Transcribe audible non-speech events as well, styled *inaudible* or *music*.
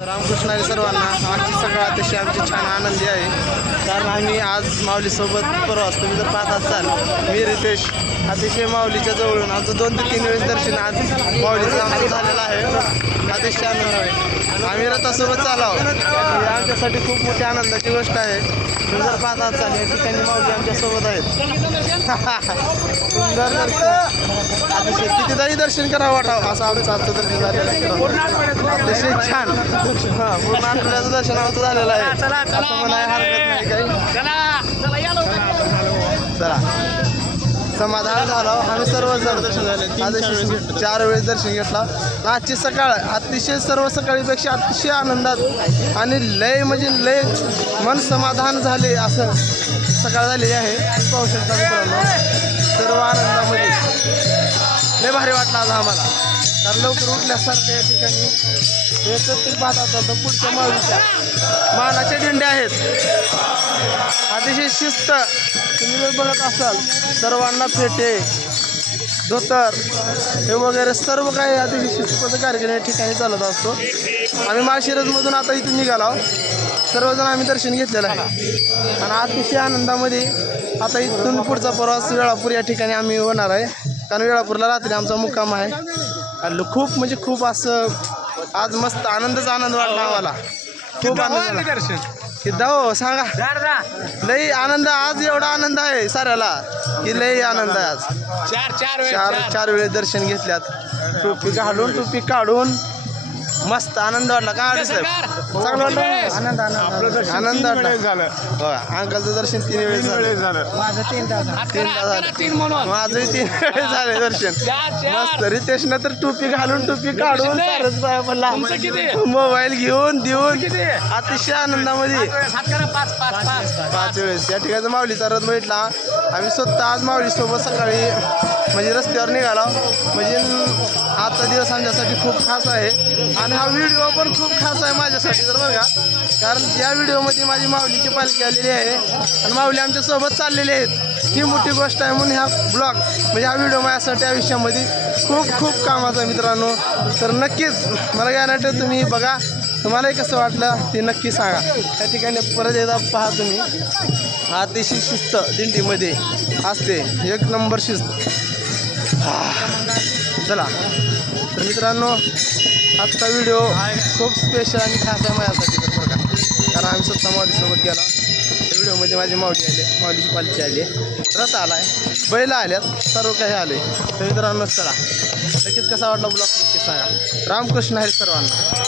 रामकृष्ण सर्वांना आजची सकाळ अतिशय आमची छान आनंदी आहे. कारण आम्ही आज माऊलीसोबत परवा तुम्ही जर पाहत असाल मी रितेश अतिशय माऊलीच्या जवळून आमचं दोन ते तीन वेळेस दर्शन आज माऊलीचं आमचं झालेलं आहे. अतिशय आनंद आहे. आम्ही रथासोबत चालाव. ही आमच्यासाठी खूप मोठी आनंदाची गोष्ट आहे. तुम्ही जर पाहत असाल या ठिकाणी माऊली आमच्यासोबत आहेत. *laughs* सुंदर दर्शन. अतिशय कितीदाही दर्शन करावं वाटावं. असं आमचं आजचं दर्शन झालेलं आहे. अतिशय छान. हा पूर्ण आठवड्याचं दर्शन आमचं झालेलं आहे. असं म्हणायला हरकत नाही काही. चला समाधान झाला. आम्ही सर्व दर्शन झाले. चार वेळेस दर्शन घेतला. आजची सकाळ अतिशय सर्व सकाळीपेक्षा अतिशय आनंदात आणि लय म्हणजे लय मन समाधान झाले असं सकाळ झालेली आहे. पाहू शकता मित्रांनो. सर्व आनंदामध्ये. लय भारी वाटला आज आम्हाला. कारण लवकर उठल्यासारखं या ठिकाणी हे प्रत्येक पाहत तर पुढच्या माऊलीच्या मानाच्या दिंड्या आहेत. अतिशय शिस्त. तुम्ही जर बघत असाल सर्वांना फेटे धोतर हे वगैरे सर्व काही अतिशय शिस्तबद्ध कार्यक्रम या ठिकाणी चालत असतो. आम्ही माळशिरजमधून आता इथून निघालो सर्वजण आम्ही दर्शन घेतलेलं आहे. आणि अतिशय आनंदामध्ये आता इथून पुढचा प्रवास वेळापूर या ठिकाणी आम्ही होणार आहे. कारण वेळापूरला रात्री आमचा मुक्काम आहे. आणि खूप म्हणजे खूप असं आज मस्त आनंदच आनंद वाटला आम्हाला. खूप आनंद झाला. दर्शन किद्दा हो सांगा. लई आनंद आज एवढा आनंद आहे साऱ्याला की लई आनंद आहे आज. चार चार वेळ चार. चार वेळेस दर्शन घेतल्यात. टोपी घालून टोपी काढून मस्त आनंद वाटला. का आडू साहेब? चांगलं वाटलं? आनंद आनंद तीन वाटला झालं. अंकलचं दर्शन तीन वेळेस झालं वेळेस झालं. तीन तास झाले. तीन म्हणून. माझंही तीन वेळेस झाले दर्शन. मस्त रितेशनं तर टोपी घालून टोपी काढून? सारच पाया पडला? मोबाईल घेऊन देऊन? अतिशय आनंदामध्ये. पाच वेळेस. या ठिकाणी माऊलीचा रथ बघितला. आम्ही स्वतः आज माऊलीसोबत सकाळी म्हणजे रस्त्यावर निघालो. म्हणजे आजचा दिवस आमच्यासाठी खूप खास आहे. आणि हा व्हिडिओ पण खूप खास आहे माझ्यासाठी तर बघा. कारण या व्हिडिओमध्ये माझी माऊलीची पालखी आलेली आहे. आणि माऊली आमच्यासोबत चाललेली आहेत. ही मोठी गोष्ट आहे म्हणून ह्या ब्लॉग म्हणजे हा व्हिडिओ माझ्यासाठी आयुष्यामध्ये खूप खूप कामाचा मित्रांनो. तर नक्कीच मला गॅरंटी तुम्ही बघा. तुम्हालाही कसं वाटलं ते नक्की सांगा. त्या ठिकाणी परत एकदा पहा तुम्ही. अतिशय शिस्त दिंडीमध्ये असते. एक नंबर शिस्त. हा. चला. तर मित्रांनो आजचा व्हिडिओ खूप स्पेशल आणि खास आहे माझ्यासाठी तर बघा कारण आम्ही स्वतः माऊलीसोबत गेला. त्या व्हिडिओमध्ये माझी माऊली आले माऊलीची पालची आली. रथ आहे बैल आल्यात. सर्व काही आले तर मित्रांनो चला. नक्कीच कसा वाटला ब्लॉग नक्की सांगा. रामकृष्ण हरी सर्वांना.